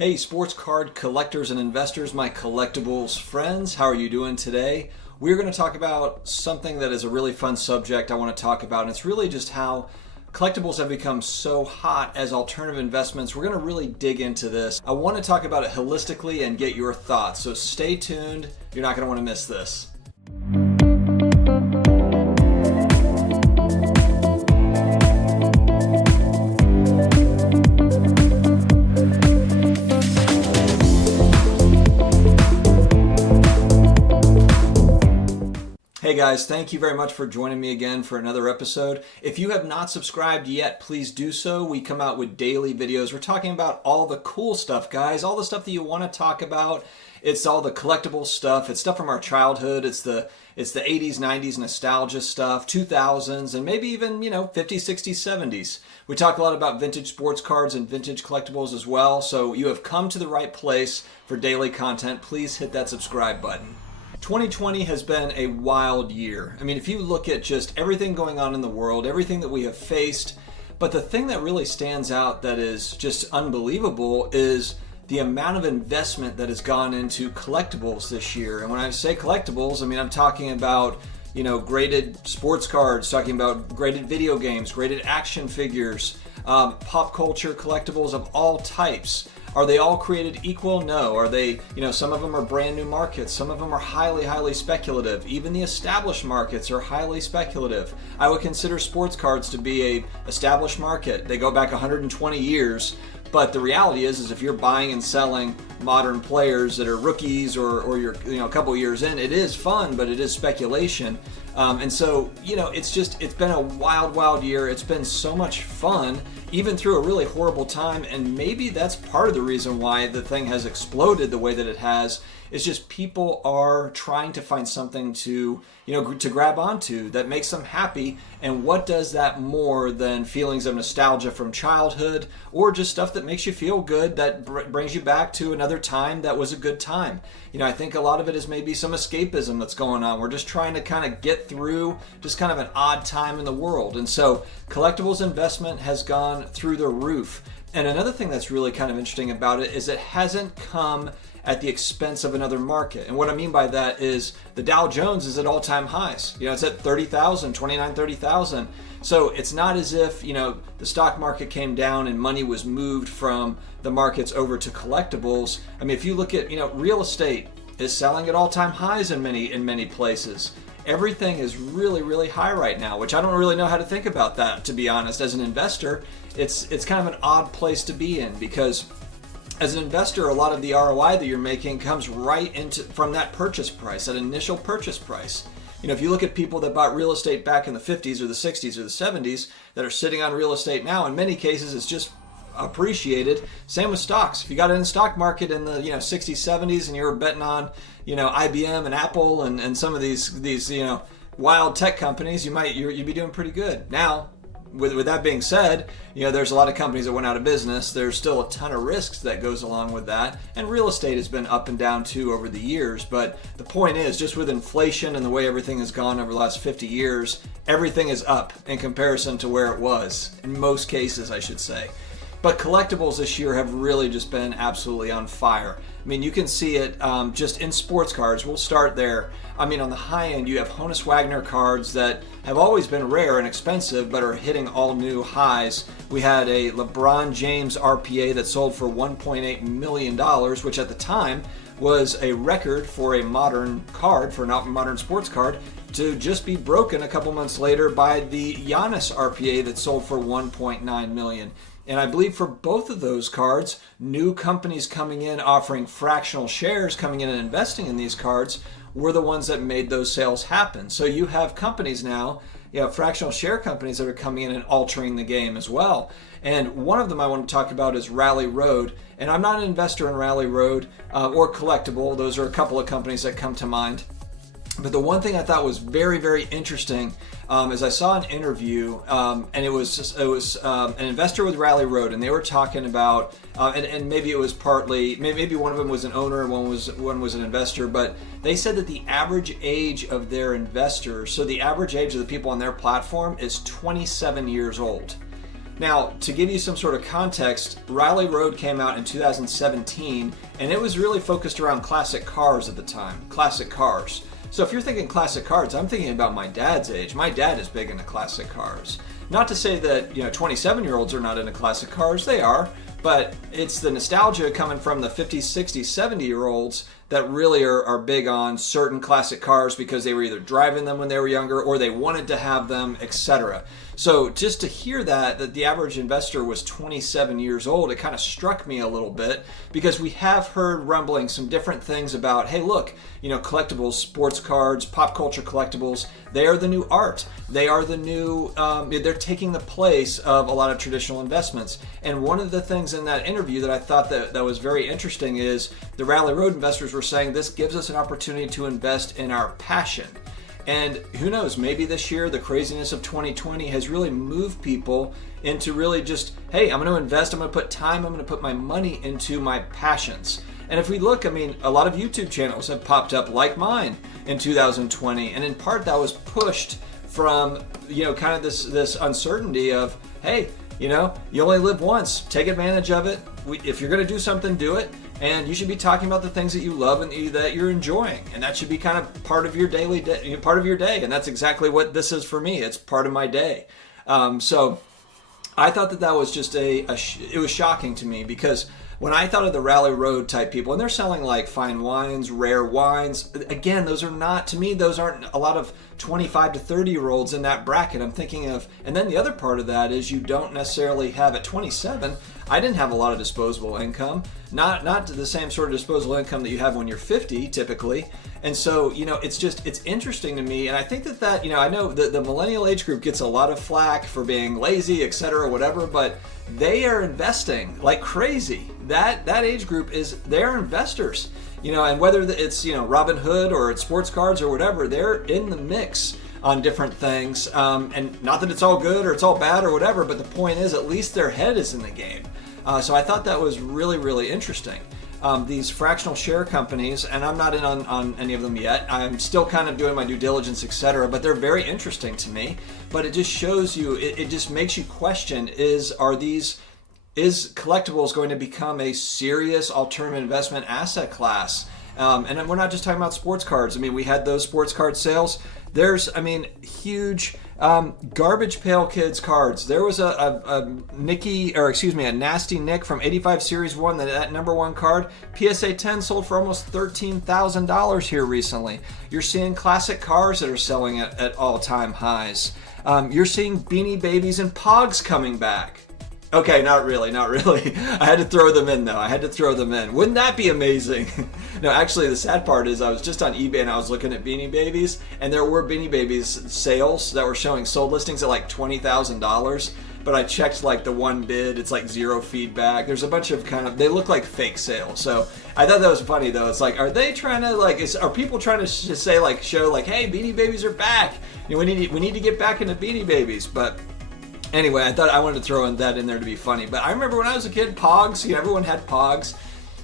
Hey, sports card collectors and investors, my collectibles friends, how are you doing today? We're going to talk about something that is a really fun subject I want to talk about, and it's really just how collectibles have become so hot as alternative investments. We're going to really dig into this. I want to talk about it holistically and get your thoughts, so stay tuned. You're not going to want to miss this. Hey guys, thank you very much for joining me again for another episode. If you have not subscribed yet, please do so. We come out with daily videos. We're talking about all the cool stuff, guys, all the stuff that you want to talk about. It's all the collectible stuff. It's stuff from our childhood. It's the 80s, 90s nostalgia stuff, 2000s, and maybe even, 50s, 60s, 70s. We talk a lot about vintage sports cards and vintage collectibles as well. So you have come to the right place for daily content. Please hit that subscribe button. 2020 has been a wild year. I mean, if you look at just everything going on in the world, everything that we have faced, but the thing that really stands out that is just unbelievable is the amount of investment that has gone into collectibles this year. And when I say collectibles, I mean, I'm talking about, graded sports cards, talking about graded video games, graded action figures, pop culture collectibles of all types. Are they all created equal? No. Are they, some of them are brand new markets. Some of them are highly, highly speculative. Even the established markets are highly speculative. I would consider sports cards to be a established market. They go back 120 years. But the reality is if you're buying and selling modern players that are rookies or you're a couple years in, it is fun, but it is speculation. And so, it's been a wild, wild year. It's been so much fun, even through a really horrible time. And maybe that's part of the reason why the thing has exploded the way that it has. It's just people are trying to find something to grab onto that makes them happy. And what does that more than feelings of nostalgia from childhood or just stuff that makes you feel good, that brings you back to another time that was a good time? I think a lot of it is maybe some escapism that's going on. We're just trying to kind of get through just kind of an odd time in the world. And so collectibles investment has gone through the roof. And another thing that's really kind of interesting about it is it hasn't come at the expense of another market. And what I mean by that is the Dow Jones is at all-time highs. It's at 30,000, 29, 30,000. So it's not as if, the stock market came down and money was moved from the markets over to collectibles. I mean, if you look at, real estate is selling at all-time highs in many places. Everything is really, really high right now, which I don't really know how to think about that, to be honest. As an investor, it's kind of an odd place to be in, because as an investor, a lot of the ROI that you're making comes right from that purchase price, that initial purchase price. If you look at people that bought real estate back in the 50s or the 60s or the 70s that are sitting on real estate now, in many cases it's just appreciated. Same with stocks. If you got in the stock market in the 60s, 70s and you were betting on IBM and Apple and some of these wild tech companies, you'd be doing pretty good. Now, with that being said, there's a lot of companies that went out of business. There's still a ton of risks that goes along with that. And real estate has been up and down too over the years. But the point is, just with inflation and the way everything has gone over the last 50 years, everything is up in comparison to where it was, in most cases, I should say. But collectibles this year have really just been absolutely on fire. I mean, you can see it just in sports cards. We'll start there. I mean, on the high end, you have Honus Wagner cards that have always been rare and expensive, but are hitting all new highs. We had a LeBron James RPA that sold for $1.8 million, which at the time was a record for a modern card, for a modern sports card, to just be broken a couple months later by the Giannis RPA that sold for $1.9 million. And I believe for both of those cards, new companies coming in offering fractional shares, coming in and investing in these cards, were the ones that made those sales happen. So you have companies now, fractional share companies that are coming in and altering the game as well. And one of them I want to talk about is Rally Road. And I'm not an investor in Rally Road or Collectible. Those are a couple of companies that come to mind. But the one thing I thought was very, very interesting is I saw an interview, and it was an investor with Rally Road, and they were talking about, and maybe it was partly, maybe one of them was an owner and one was an investor, but they said that the average age of their investors, so the average age of the people on their platform is 27 years old. Now, to give you some sort of context, Rally Road came out in 2017, and it was really focused around classic cars at the time. Classic cars. So if you're thinking classic cars, I'm thinking about my dad's age. My dad is big into classic cars. Not to say that 27-year-olds are not into classic cars. They are. But it's the nostalgia coming from the 50s, 60s, 70-year-olds that really are big on certain classic cars because they were either driving them when they were younger or they wanted to have them, etc. So just to hear that the average investor was 27 years old, it kind of struck me a little bit because we have heard rumbling some different things about, hey, look, collectibles, sports cards, pop culture collectibles, they are the new art. They are the new, they're taking the place of a lot of traditional investments. And one of the things in that interview that I thought that was very interesting is the Rally Road investors were saying this gives us an opportunity to invest in our passion. And who knows, maybe this year the craziness of 2020 has really moved people into really just, hey, I'm going to invest, I'm going to put time, I'm going to put my money into my passions. And if we look, a lot of YouTube channels have popped up like mine in 2020. And in part that was pushed from, kind of this uncertainty of, hey, you only live once, take advantage of it. If you're going to do something, do it. And you should be talking about the things that you love and that you're enjoying. And that should be kind of part of your part of your day. And that's exactly what this is for me. It's part of my day. So I thought that was just it was shocking to me because when I thought of the Rally Road type people, and they're selling like fine wines, rare wines, again, those aren't a lot of 25 to 30-year-olds in that bracket. I'm thinking of, and then the other part of that is you don't necessarily have at 27, I didn't have a lot of disposable income, not the same sort of disposable income that you have when you're 50 typically. And so, it's interesting to me. And I think that I know the millennial age group gets a lot of flack for being lazy, etc., whatever, but they are investing like crazy. That age group they're investors, and whether it's, Robinhood or it's Sportcards or whatever, they're in the mix on different things. And not that it's all good or it's all bad or whatever, but the point is at least their head is in the game. So I thought that was really, really interesting. These fractional share companies, and I'm not in on any of them yet. I'm still kind of doing my due diligence, etc., but they're very interesting to me. But it just shows you, it just makes you question, is collectibles going to become a serious alternative investment asset class? And we're not just talking about sports cards. We had those sports card sales. There's, huge garbage pail kids cards. There was a Nasty Nick from 85 Series 1, that number one card. PSA 10 sold for almost $13,000 here recently. You're seeing classic cars that are selling at all-time highs. You're seeing Beanie Babies and Pogs coming back. Okay, not really. I had to throw them in, though. Wouldn't that be amazing? No, actually, the sad part is I was just on eBay and I was looking at Beanie Babies, and there were Beanie Babies sales that were showing sold listings at like $20,000. But I checked like the one bid, it's like zero feedback. There's a bunch of they look like fake sales. So I thought that was funny though. It's like, are they trying to are people trying to say show hey, Beanie Babies are back? We need to get back into Beanie Babies, but. Anyway, I thought I wanted to throw that in there to be funny. But I remember when I was a kid, Pogs, everyone had Pogs.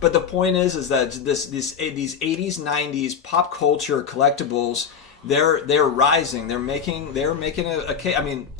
But the point is that these 80s, 90s pop culture collectibles, they're rising. They're making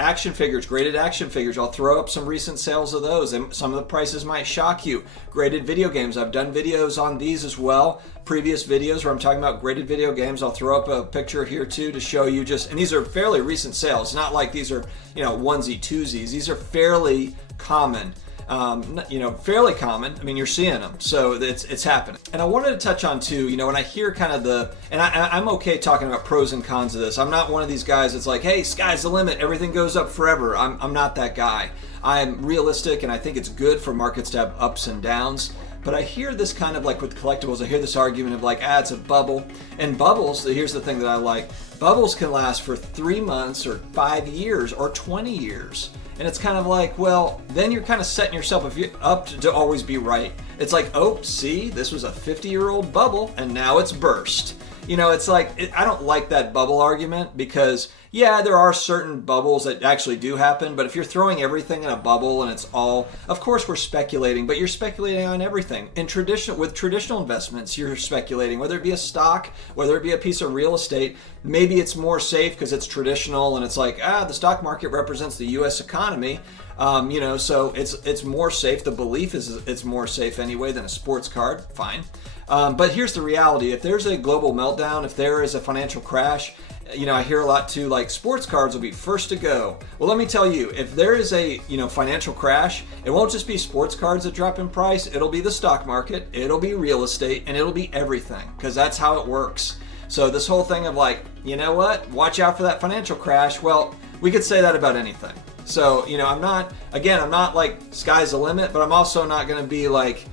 action figures, graded action figures. I'll throw up some recent sales of those, and some of the prices might shock you. Graded video games. I've done videos on these as well. Previous videos where I'm talking about graded video games. I'll throw up a picture here too to show you and these are fairly recent sales. Not like these are, onesie twosies. These are fairly common. Fairly common. You're seeing them, so it's happening. And I wanted to touch on too, when I hear kind of I'm okay talking about pros and cons of this. I'm not one of these guys that's like, hey, sky's the limit, everything goes up forever. I'm not that guy. I'm realistic, and I think it's good for markets to have ups and downs. But I hear this kind of with collectibles, I hear this argument of it's a bubble. And bubbles, here's the thing that I like. Bubbles can last for 3 months or 5 years or 20 years. And it's kind of well, then you're kind of setting yourself up to always be right. It's oh, see, this was a 50-year-old bubble and now it's burst. It's I don't like that bubble argument because, yeah, there are certain bubbles that actually do happen, but if you're throwing everything in a bubble and it's all, of course we're speculating, but you're speculating on everything. With traditional investments, you're speculating, whether it be a stock, whether it be a piece of real estate. Maybe it's more safe because it's traditional and it's the stock market represents the U.S. economy. So it's more safe. The belief is it's more safe anyway than a sports card. Fine. But here's the reality. If there's a global meltdown, if there is a financial crash, I hear a lot too, like sports cards will be first to go. Well, let me tell you, if there is a, financial crash, it won't just be sports cards that drop in price. It'll be the stock market, it'll be real estate, and it'll be everything, because that's how it works. So this whole thing of like, you know what, watch out for that financial crash. Well, we could say that about anything. So, I'm not like sky's the limit, but I'm also not going to be like,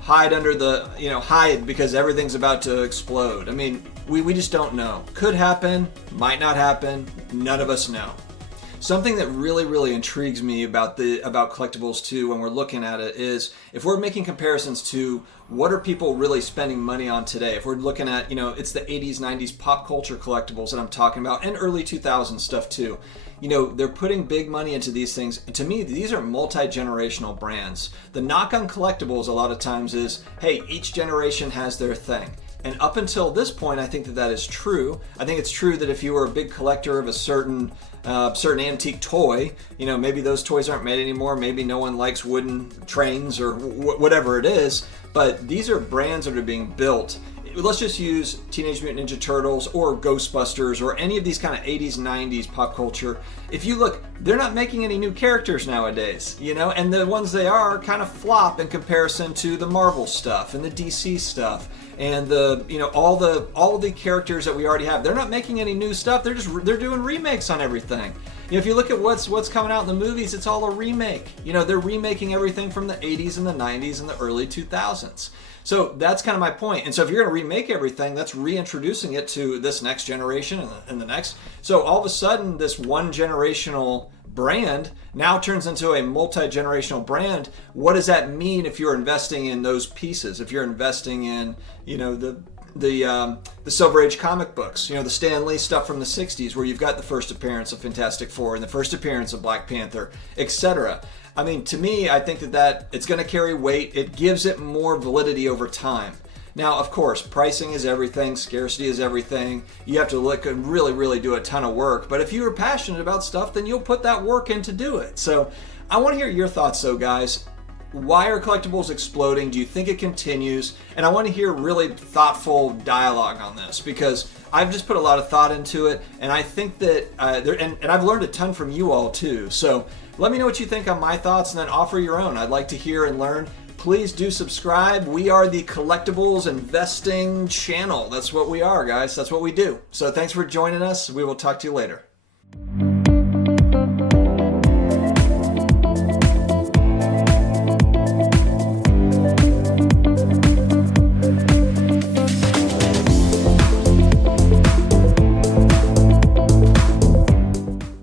hide because everything's about to explode. I mean, we just don't know. Could happen, might not happen, none of us know. Something that really, really intrigues me about collectibles too when we're looking at it is if we're making comparisons to what are people really spending money on today. If we're looking at, it's the 80s, 90s pop culture collectibles that I'm talking about, and early 2000s stuff too. They're putting big money into these things. To me, these are multi-generational brands. The knock on collectibles a lot of times is, hey, each generation has their thing. And up until this point, I think that is true. I think it's true that if you were a big collector of a certain antique toy, maybe those toys aren't made anymore. Maybe no one likes wooden trains or whatever it is. But these are brands that are being built. Let's just use Teenage Mutant Ninja Turtles or Ghostbusters or any of these kind of 80s, 90s pop culture. If you look, they're not making any new characters nowadays, and the ones they are kind of flop in comparison to the Marvel stuff and the DC stuff and all the characters that we already have. They're not making any new stuff. They're doing remakes on everything. If you look at what's coming out in the movies, it's all a remake. They're remaking everything from the 80s and the 90s and the early 2000s. So that's kind of my point. And so if you're going to remake everything, that's reintroducing it to this next generation and the next. So all of a sudden, this one generational brand now turns into a multi-generational brand. What does that mean if you're investing in those pieces? If you're investing in, the Silver Age comic books, the Stan Lee stuff from the 60s where you've got the first appearance of Fantastic Four and the first appearance of Black Panther, etc. I mean, to me, I think that it's going to carry weight. It gives it more validity over time. Now, of course, pricing is everything. Scarcity is everything. You have to look and really, really do a ton of work. But if you are passionate about stuff, then you'll put that work in to do it. So I want to hear your thoughts, though, guys. Why are collectibles exploding? Do you think it continues? And I want to hear really thoughtful dialogue on this because I've just put a lot of thought into it. And I think that, and I've learned a ton from you all, too. So let me know what you think on my thoughts and then offer your own. I'd like to hear and learn. Please do subscribe. We are the Collectibles Investing channel. That's what we are, guys. That's what we do. So thanks for joining us. We will talk to you later.